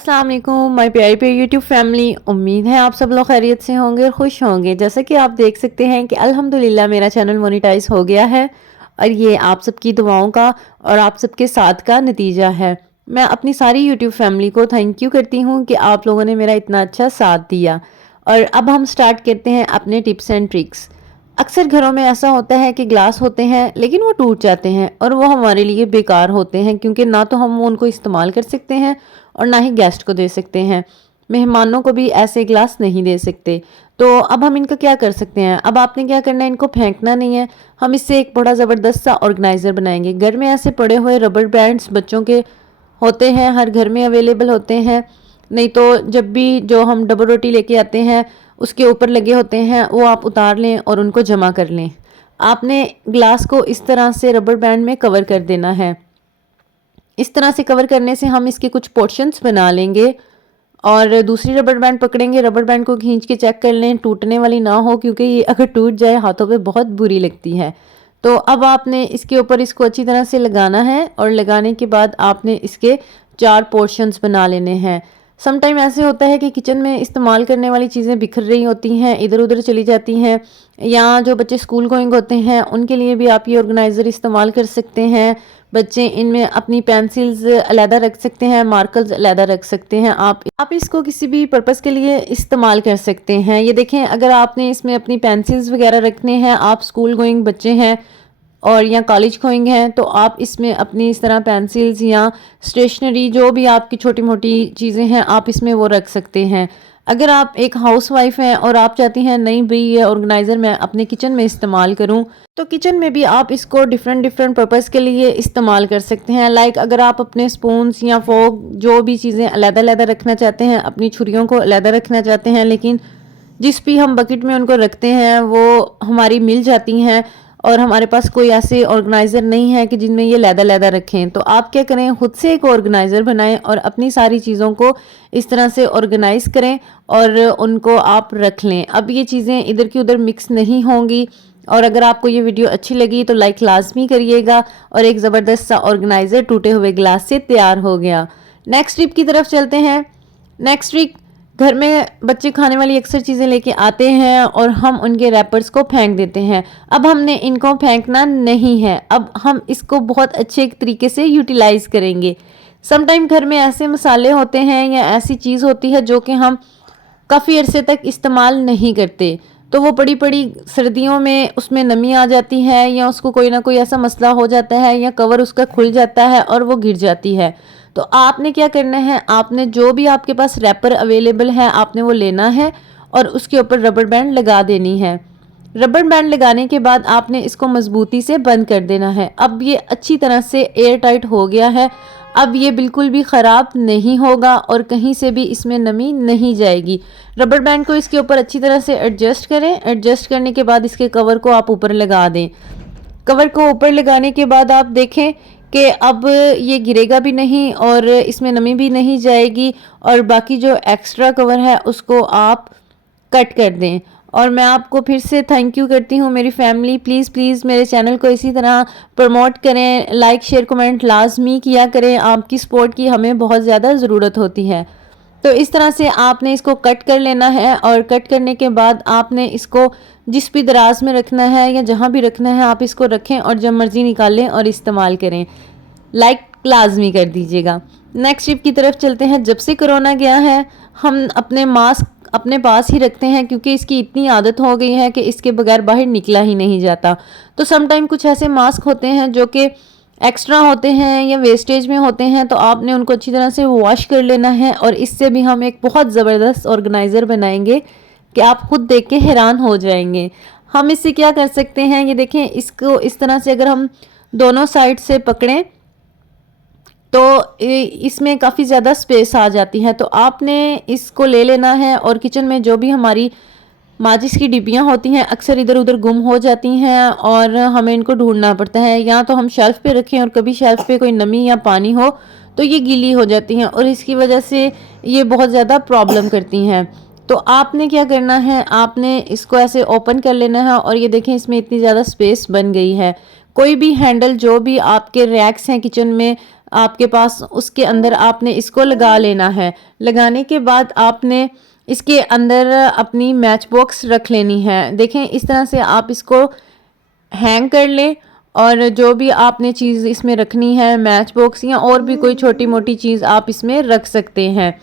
अस्सलाम वालेकुम माय प्यारी प्यारी यूट्यूब फैमिली। उम्मीद है आप सब लोग खैरियत से होंगे और खुश होंगे। जैसा कि आप देख सकते हैं कि अल्हम्दुलिल्लाह मेरा चैनल मोनेटाइज हो गया है और ये आप सबकी दुआओं का और आप सबके साथ का नतीजा है। मैं अपनी सारी यूट्यूब फैमिली को थैंक यू करती हूँ कि आप लोगों ने मेरा इतना अच्छा साथ दिया। और अब हम स्टार्ट करते हैं अपने टिप्स एंड ट्रिक्स। अक्सर घरों में ऐसा होता है कि ग्लास होते हैं लेकिन वो टूट जाते हैं और वो हमारे लिए बेकार होते हैं, क्योंकि ना तो हम उनको इस्तेमाल कर सकते हैं और ना ही गेस्ट को दे सकते हैं। मेहमानों को भी ऐसे ग्लास नहीं दे सकते। तो अब हम इनका क्या कर सकते हैं? अब आपने क्या करना है, इनको फेंकना नहीं है। हम इससे एक बड़ा ज़बरदस्त सा ऑर्गेनाइज़र बनाएंगे। घर में ऐसे पड़े हुए रबर बैंड्स बच्चों के होते हैं, हर घर में अवेलेबल होते हैं। नहीं तो जब भी जो हम डबल रोटी लेके आते हैं उसके ऊपर लगे होते हैं, वो आप उतार लें और उनको जमा कर लें। आपने ग्लास को इस तरह से रबर बैंड में कवर कर देना है। इस तरह से कवर करने से हम इसके कुछ पोर्शंस बना लेंगे और दूसरी रबर बैंड पकड़ेंगे। रबर बैंड को खींच के चेक कर लें, टूटने वाली ना हो, क्योंकि ये अगर टूट जाए हाथों पे बहुत बुरी लगती है। तो अब आपने इसके ऊपर इसको अच्छी तरह से लगाना है और लगाने के बाद आपने इसके 4 पोर्शंस बना लेने हैं। सम टाइम ऐसे होता है कि किचन में इस्तेमाल करने वाली चीज़ें बिखर रही होती हैं, इधर उधर चली जाती हैं, या जो बच्चे स्कूल गोइंग होते हैं उनके लिए भी आप ये ऑर्गेनाइज़र इस्तेमाल कर सकते हैं। बच्चे इनमें अपनी पेंसिल्स अलहदा रख सकते हैं, मार्कर्स अलहदा रख सकते हैं। आप इसको किसी भी पर्पस के लिए इस्तेमाल कर सकते हैं। ये देखें, अगर आपने इसमें अपनी पेंसिल्स वगैरह रखने हैं, आप स्कूल गोइंग बच्चे हैं और या कॉलेज गोइंग हैं, तो आप इसमें अपनी इस तरह पेंसिल्स या स्टेशनरी जो भी आपकी छोटी मोटी चीज़ें हैं आप इसमें वो रख सकते हैं। अगर आप एक हाउसवाइफ हैं और आप चाहती हैं नहीं भाई ये ऑर्गेनाइज़र मैं अपने किचन में इस्तेमाल करूं, तो किचन में भी आप इसको डिफरेंट डिफरेंट पर्पस के लिए इस्तेमाल कर सकते हैं। लाइक अगर आप अपने स्पून्स या फोक जो भी चीज़ें अलग अलग रखना चाहते हैं, अपनी छुरियों को अलग रखना चाहते हैं, लेकिन जिस भी हम बकेट में उनको रखते हैं वो हमारी मिल जाती हैं और हमारे पास कोई ऐसे ऑर्गेनाइज़र नहीं है कि जिनमें ये लैदा लैदा रखें, तो आप क्या करें, खुद से एक ऑर्गेनाइज़र बनाएं और अपनी सारी चीज़ों को इस तरह से ऑर्गेनाइज करें और उनको आप रख लें। अब ये चीज़ें इधर की उधर मिक्स नहीं होंगी। और अगर आपको ये वीडियो अच्छी लगी तो लाइक लाजमी करिएगा। और एक ज़बरदस्त सा ऑर्गेनाइज़र टूटे हुए ग्लास से तैयार हो गया। नेक्स्ट टिप की तरफ चलते हैं। नेक्स्ट टिप, घर में बच्चे खाने वाली अक्सर चीज़ें लेके आते हैं और हम उनके रैपर्स को फेंक देते हैं। अब हमने इनको फेंकना नहीं है, अब हम इसको बहुत अच्छे तरीके से यूटिलाइज करेंगे। समटाइम घर में ऐसे मसाले होते हैं या ऐसी चीज़ होती है जो कि हम काफ़ी अरसे तक इस्तेमाल नहीं करते, तो वो बड़ी बड़ी सर्दियों में उसमें नमी आ जाती है या उसको कोई ना कोई ऐसा मसला हो जाता है या कवर उसका खुल जाता है और वो गिर जाती है। तो आपने क्या करना है, आपने जो भी आपके पास रैपर अवेलेबल है आपने वो लेना है और उसके ऊपर रबर बैंड लगा देनी है। रबर बैंड लगाने के बाद आपने इसको मजबूती से बंद कर देना है। अब ये अच्छी तरह से एयर टाइट हो गया है। अब ये बिल्कुल भी ख़राब नहीं होगा और कहीं से भी इसमें नमी नहीं जाएगी। रबर बैंड को इसके ऊपर अच्छी तरह से एडजस्ट करें। एडजस्ट करने के बाद इसके कवर को आप ऊपर लगा दें। कवर को ऊपर लगाने के बाद आप देखें कि अब ये गिरेगा भी नहीं और इसमें नमी भी नहीं जाएगी और बाकी जो एक्स्ट्रा कवर है उसको आप कट कर दें। और मैं आपको फिर से थैंक यू करती हूँ मेरी फैमिली। प्लीज़ प्लीज़ मेरे चैनल को इसी तरह प्रमोट करें, लाइक शेयर कमेंट लाजमी किया करें। आपकी सपोर्ट की हमें बहुत ज़्यादा ज़रूरत होती है। तो इस तरह से आपने इसको कट कर लेना है और कट करने के बाद आपने इसको जिस भी दराज में रखना है या जहाँ भी रखना है आप इसको रखें और जब मर्ज़ी निकालें और इस्तेमाल करें। लाइक लाजमी कर दीजिएगा। नेक्स्ट टिप की तरफ चलते हैं। जब से कोरोना गया है हम अपने मास्क अपने पास ही रखते हैं, क्योंकि इसकी इतनी आदत हो गई है कि इसके बगैर बाहर निकला ही नहीं जाता। तो सम टाइम कुछ ऐसे मास्क होते हैं जो कि एक्स्ट्रा होते हैं या वेस्टेज में होते हैं, तो आपने उनको अच्छी तरह से वॉश कर लेना है और इससे भी हम एक बहुत ज़बरदस्त ऑर्गेनाइज़र बनाएंगे कि आप खुद देख के हैरान हो जाएंगे। हम इससे क्या कर सकते हैं, ये देखें, इसको इस तरह से अगर हम दोनों साइड से पकड़ें तो इसमें काफ़ी ज़्यादा स्पेस आ जाती है। तो आपने इसको ले लेना है और किचन में जो भी हमारी माचिस की डिब्बियाँ होती हैं अक्सर इधर उधर गुम हो जाती हैं और हमें इनको ढूंढना पड़ता है। या तो हम शेल्फ़ पे रखें और कभी शेल्फ़ पे कोई नमी या पानी हो तो ये गीली हो जाती हैं और इसकी वजह से ये बहुत ज़्यादा प्रॉब्लम करती हैं। तो आपने क्या करना है, आपने इसको ऐसे ओपन कर लेना है और ये देखें इसमें इतनी ज़्यादा स्पेस बन गई है। कोई भी हैंडल जो भी आपके रैक्स हैं किचन में, आपके पास, उसके अंदर आपने इसको लगा लेना है। लगाने के बाद आपने इसके अंदर अपनी मैच बॉक्स रख लेनी है। देखें इस तरह से आप इसको हैंग कर लें और जो भी आपने चीज़ इसमें रखनी है, मैच बॉक्स या और भी कोई छोटी मोटी चीज़ आप इसमें रख सकते हैं।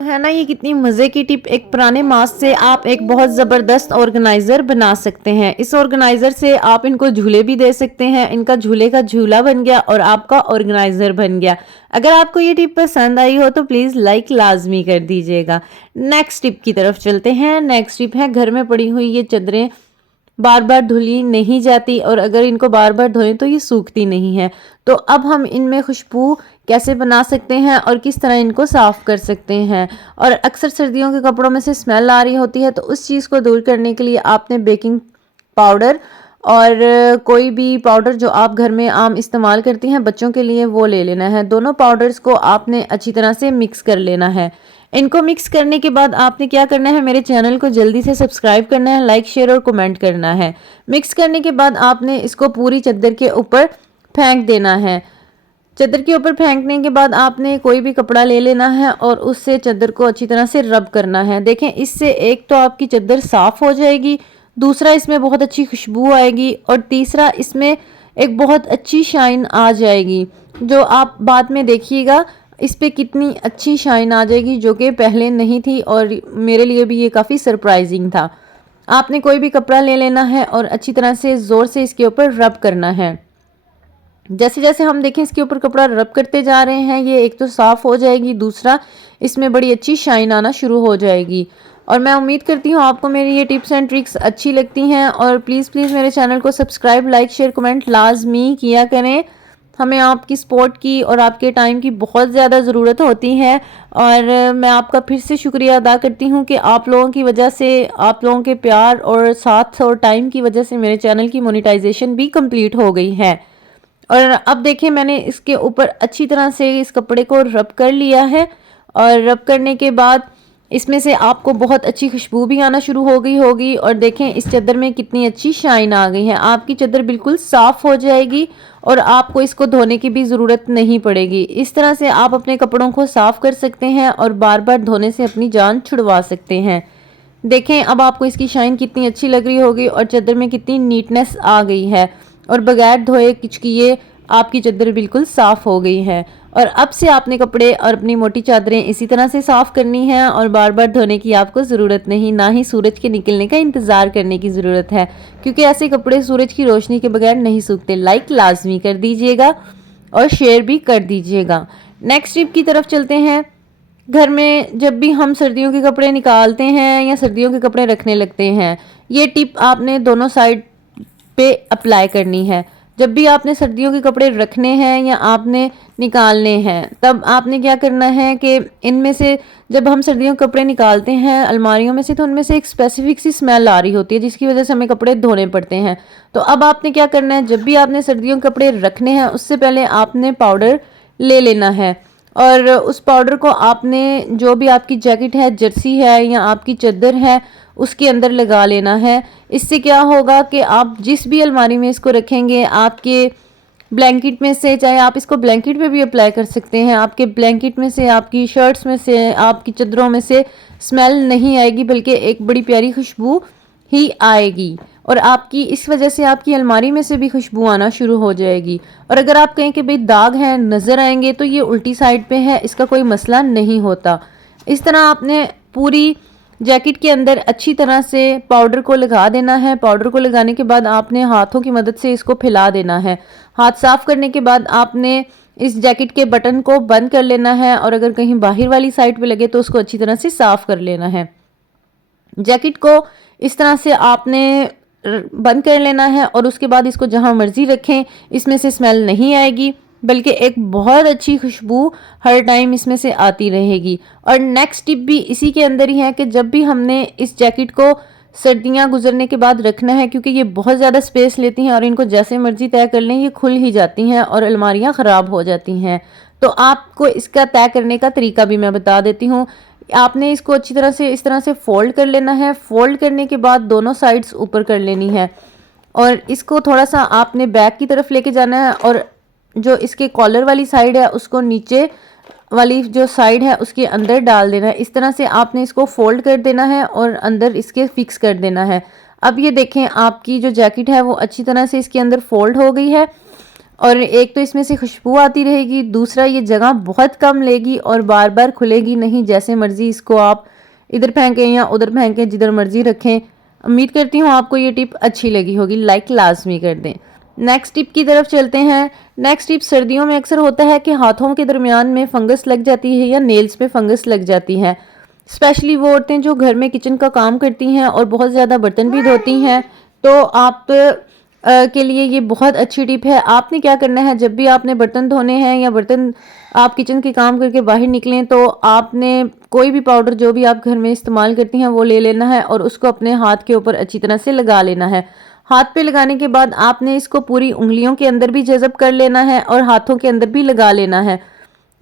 है ना, ये कितनी मज़े की टिप। एक पुराने मास्क से आप एक बहुत ज़बरदस्त ऑर्गेनाइज़र बना सकते हैं। इस ऑर्गेनाइज़र से आप इनको झूले भी दे सकते हैं। इनका झूले का झूला बन गया और आपका ऑर्गेनाइज़र बन गया। अगर आपको ये टिप पसंद आई हो तो प्लीज़ लाइक लाजमी कर दीजिएगा। नेक्स्ट टिप की तरफ चलते हैं। नेक्स्ट टिप है, घर में पड़ी हुई ये चादरें बार बार धुली नहीं जाती और अगर इनको बार बार धोएं तो ये सूखती नहीं है। तो अब हम इनमें खुशबू कैसे बना सकते हैं और किस तरह इनको साफ़ कर सकते हैं। और अक्सर सर्दियों के कपड़ों में से स्मेल आ रही होती है, तो उस चीज़ को दूर करने के लिए आपने बेकिंग पाउडर और कोई भी पाउडर जो आप घर में आम इस्तेमाल करती हैं बच्चों के लिए, वो ले लेना है। दोनों पाउडर्स को आपने अच्छी तरह से मिक्स कर लेना है। इनको मिक्स करने के बाद आपने क्या करना है, मेरे चैनल को जल्दी से सब्सक्राइब करना है, लाइक शेयर और कमेंट करना है। मिक्स करने के बाद आपने इसको पूरी चादर के ऊपर फेंक देना है। चादर के ऊपर फेंकने के बाद आपने कोई भी कपड़ा ले लेना है और उससे चादर को अच्छी तरह से रब करना है। देखें इससे एक तो आपकी चादर साफ हो जाएगी, दूसरा इसमें बहुत अच्छी खुशबू आएगी और तीसरा इसमें एक बहुत अच्छी शाइन आ जाएगी, जो आप बाद में देखिएगा इस पे कितनी अच्छी शाइन आ जाएगी, जो कि पहले नहीं थी और मेरे लिए भी ये काफ़ी सरप्राइजिंग था। आपने कोई भी कपड़ा ले लेना है और अच्छी तरह से ज़ोर से इसके ऊपर रब करना है। जैसे जैसे हम देखें इसके ऊपर कपड़ा रब करते जा रहे हैं, ये एक तो साफ़ हो जाएगी, दूसरा इसमें बड़ी अच्छी शाइन आना शुरू हो जाएगी। और मैं उम्मीद करती हूँ आपको मेरी ये टिप्स एंड ट्रिक्स अच्छी लगती हैं और प्लीज़ मेरे चैनल को सब्सक्राइब, लाइक, शेयर, कमेंट लाजमी किया करें। हमें आपकी सपोर्ट की और आपके टाइम की बहुत ज़्यादा ज़रूरत होती है और मैं आपका फिर से शुक्रिया अदा करती हूँ कि आप लोगों की वजह से, आप लोगों के प्यार और साथ और टाइम की वजह से मेरे चैनल की मोनेटाइजेशन भी कंप्लीट हो गई है। और अब देखें मैंने इसके ऊपर अच्छी तरह से इस कपड़े को रब कर लिया है और रब करने के बाद इसमें से आपको बहुत अच्छी खुशबू भी आना शुरू हो गई होगी। और देखें इस चादर में कितनी अच्छी शाइन आ गई है। आपकी चादर बिल्कुल साफ़ हो जाएगी और आपको इसको धोने की भी ज़रूरत नहीं पड़ेगी। इस तरह से आप अपने कपड़ों को साफ़ कर सकते हैं और बार बार धोने से अपनी जान छुड़वा सकते हैं। देखें अब आपको इसकी शाइन कितनी अच्छी लग रही होगी और चादर में कितनी नीटनेस आ गई है और बगैर धोए किचकिए आपकी चादर बिल्कुल साफ़ हो गई है। और अब से आपने कपड़े और अपनी मोटी चादरें इसी तरह से साफ़ करनी है और बार बार धोने की आपको ज़रूरत नहीं, ना ही सूरज के निकलने का इंतज़ार करने की ज़रूरत है, क्योंकि ऐसे कपड़े सूरज की रोशनी के बगैर नहीं सूखते। लाइक लाजमी कर दीजिएगा और शेयर भी कर दीजिएगा। नेक्स्ट टिप की तरफ चलते हैं। घर में जब भी हम सर्दियों के कपड़े निकालते हैं या सर्दियों के कपड़े रखने लगते हैं, ये टिप आपने दोनों साइड पे अप्लाई करनी है। जब भी आपने सर्दियों के कपड़े रखने हैं या आपने निकालने हैं, तब आपने क्या करना है कि इनमें से जब हम सर्दियों के कपड़े निकालते हैं अलमारियों में से, तो उनमें से एक स्पेसिफिक सी स्मेल आ रही होती है जिसकी वजह से हमें कपड़े धोने पड़ते हैं। तो अब आपने क्या करना है, जब भी आपने सर्दियों के कपड़े रखने हैं उससे पहले आपने पाउडर ले लेना है और उस पाउडर को आपने जो भी आपकी जैकेट है, जर्सी है या आपकी चादर है, उसके अंदर लगा लेना है। इससे क्या होगा कि आप जिस भी अलमारी में इसको रखेंगे, आपके ब्लैंकेट में से, चाहे आप इसको ब्लैंकेट पे भी अप्लाई कर सकते हैं, आपके ब्लैंकेट में से, आपकी शर्ट्स में से, आपकी चादरों में से स्मेल नहीं आएगी, बल्कि एक बड़ी प्यारी खुशबू ही आएगी और आपकी इस वजह से आपकी अलमारी में से भी खुशबू आना शुरू हो जाएगी। और अगर आप कहें कि भाई दाग हैं, नज़र आएंगे, तो ये उल्टी साइड पे है, इसका कोई मसला नहीं होता। इस तरह आपने पूरी जैकेट के अंदर अच्छी तरह से पाउडर को लगा देना है। पाउडर को लगाने के बाद आपने हाथों की मदद से इसको फैला देना है। हाथ साफ करने के बाद आपने इस जैकेट के बटन को बंद कर लेना है और अगर कहीं बाहर वाली साइड पे लगे तो उसको अच्छी तरह से साफ कर लेना है। जैकेट को इस तरह से आपने बंद कर लेना है और उसके बाद इसको जहां मर्जी रखें, इसमें से स्मेल नहीं आएगी, बल्कि एक बहुत अच्छी खुशबू हर टाइम इसमें से आती रहेगी। और नेक्स्ट टिप भी इसी के अंदर ही है कि जब भी हमने इस जैकेट को सर्दियां गुजरने के बाद रखना है, क्योंकि ये बहुत ज़्यादा स्पेस लेती हैं और इनको जैसे मर्जी तय कर लें ये खुल ही जाती हैं और अलमारियां ख़राब हो जाती हैं। तो आपको इसका तय करने का तरीका भी मैं बता देती हूँ। आपने इसको अच्छी तरह से इस तरह से फोल्ड कर लेना है। फोल्ड करने के बाद दोनों साइड्स ऊपर कर लेनी है और इसको थोड़ा सा आपने बैक की तरफ लेके जाना है और जो इसके कॉलर वाली साइड है उसको नीचे वाली जो साइड है उसके अंदर डाल देना है। इस तरह से आपने इसको फोल्ड कर देना है और अंदर इसके फिक्स कर देना है। अब ये देखें आपकी जो जैकेट है वो अच्छी तरह से इसके अंदर फोल्ड हो गई है और एक तो इसमें से खुशबू आती रहेगी, दूसरा ये जगह बहुत कम लेगी और बार बार खुलेगी नहीं। जैसे मर्जी इसको आप इधर फेंकें या उधर फेंकें, जिधर मर्जी रखें। उम्मीद करती हूँ आपको ये टिप अच्छी लगी होगी, लाइक लाजमी कर दें। नेक्स्ट टिप की तरफ चलते हैं। नेक्स्ट टिप, सर्दियों में अक्सर होता है कि हाथों के दरमियान में फंगस लग जाती है या नेल्स पे फंगस लग जाती है। स्पेशली वो औरतें जो घर में किचन का काम करती हैं और बहुत ज़्यादा बर्तन भी धोती हैं, तो आप के लिए ये बहुत अच्छी टिप है। आपने क्या करना है, जब भी आपने बर्तन धोने हैं या बर्तन आप किचन के काम करके बाहर निकलें, तो आपने कोई भी पाउडर जो भी आप घर में इस्तेमाल करती हैं वो ले लेना है और उसको अपने हाथ के ऊपर अच्छी तरह से लगा लेना है। हाथ पे लगाने के बाद आपने इसको पूरी उंगलियों के अंदर भी जज़ब कर लेना है और हाथों के अंदर भी लगा लेना है।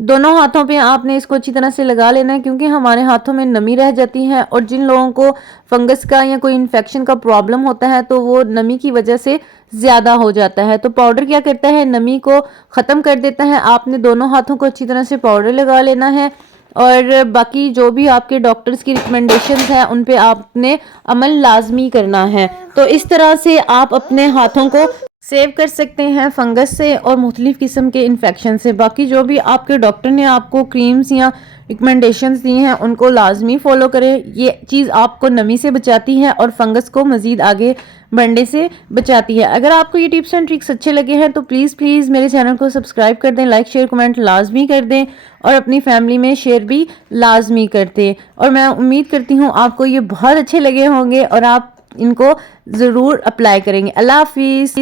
दोनों हाथों पे आपने इसको अच्छी तरह से लगा लेना है, क्योंकि हमारे हाथों में नमी रह जाती है और जिन लोगों को फंगस का या कोई इन्फेक्शन का प्रॉब्लम होता है तो वो नमी की वजह से ज़्यादा हो जाता है। तो पाउडर क्या करता है, नमी को ख़त्म कर देता है। आपने दोनों हाथों को अच्छी तरह से पाउडर लगा लेना है और बाकी जो भी आपके डॉक्टर्स की रिकमेंडेशंस हैं उन पे आपने अमल लाजमी करना है। तो इस तरह से आप अपने हाथों को सेव कर सकते हैं फंगस से और मुख्तलिफ़ किस्म के इन्फेक्शन से। बाकी जो भी आपके डॉक्टर ने आपको क्रीम्स या रिकमेंडेशंस दी हैं उनको लाजमी फ़ॉलो करें। ये चीज़ आपको नमी से बचाती है और फंगस को मज़ीद आगे बढ़ने से बचाती है। अगर आपको ये टिप्स एंड ट्रिक्स अच्छे लगे हैं तो प्लीज़ मेरे चैनल को सब्सक्राइब कर दें, लाइक शेयर कमेंट लाजमी कर दें और अपनी फैमिली में शेयर भी लाजमी कर दें। और मैं उम्मीद करती हूँ आपको ये बहुत अच्छे लगे होंगे और आप इनको ज़रूर अप्लाई करेंगे। अल्लाह हाफिज़।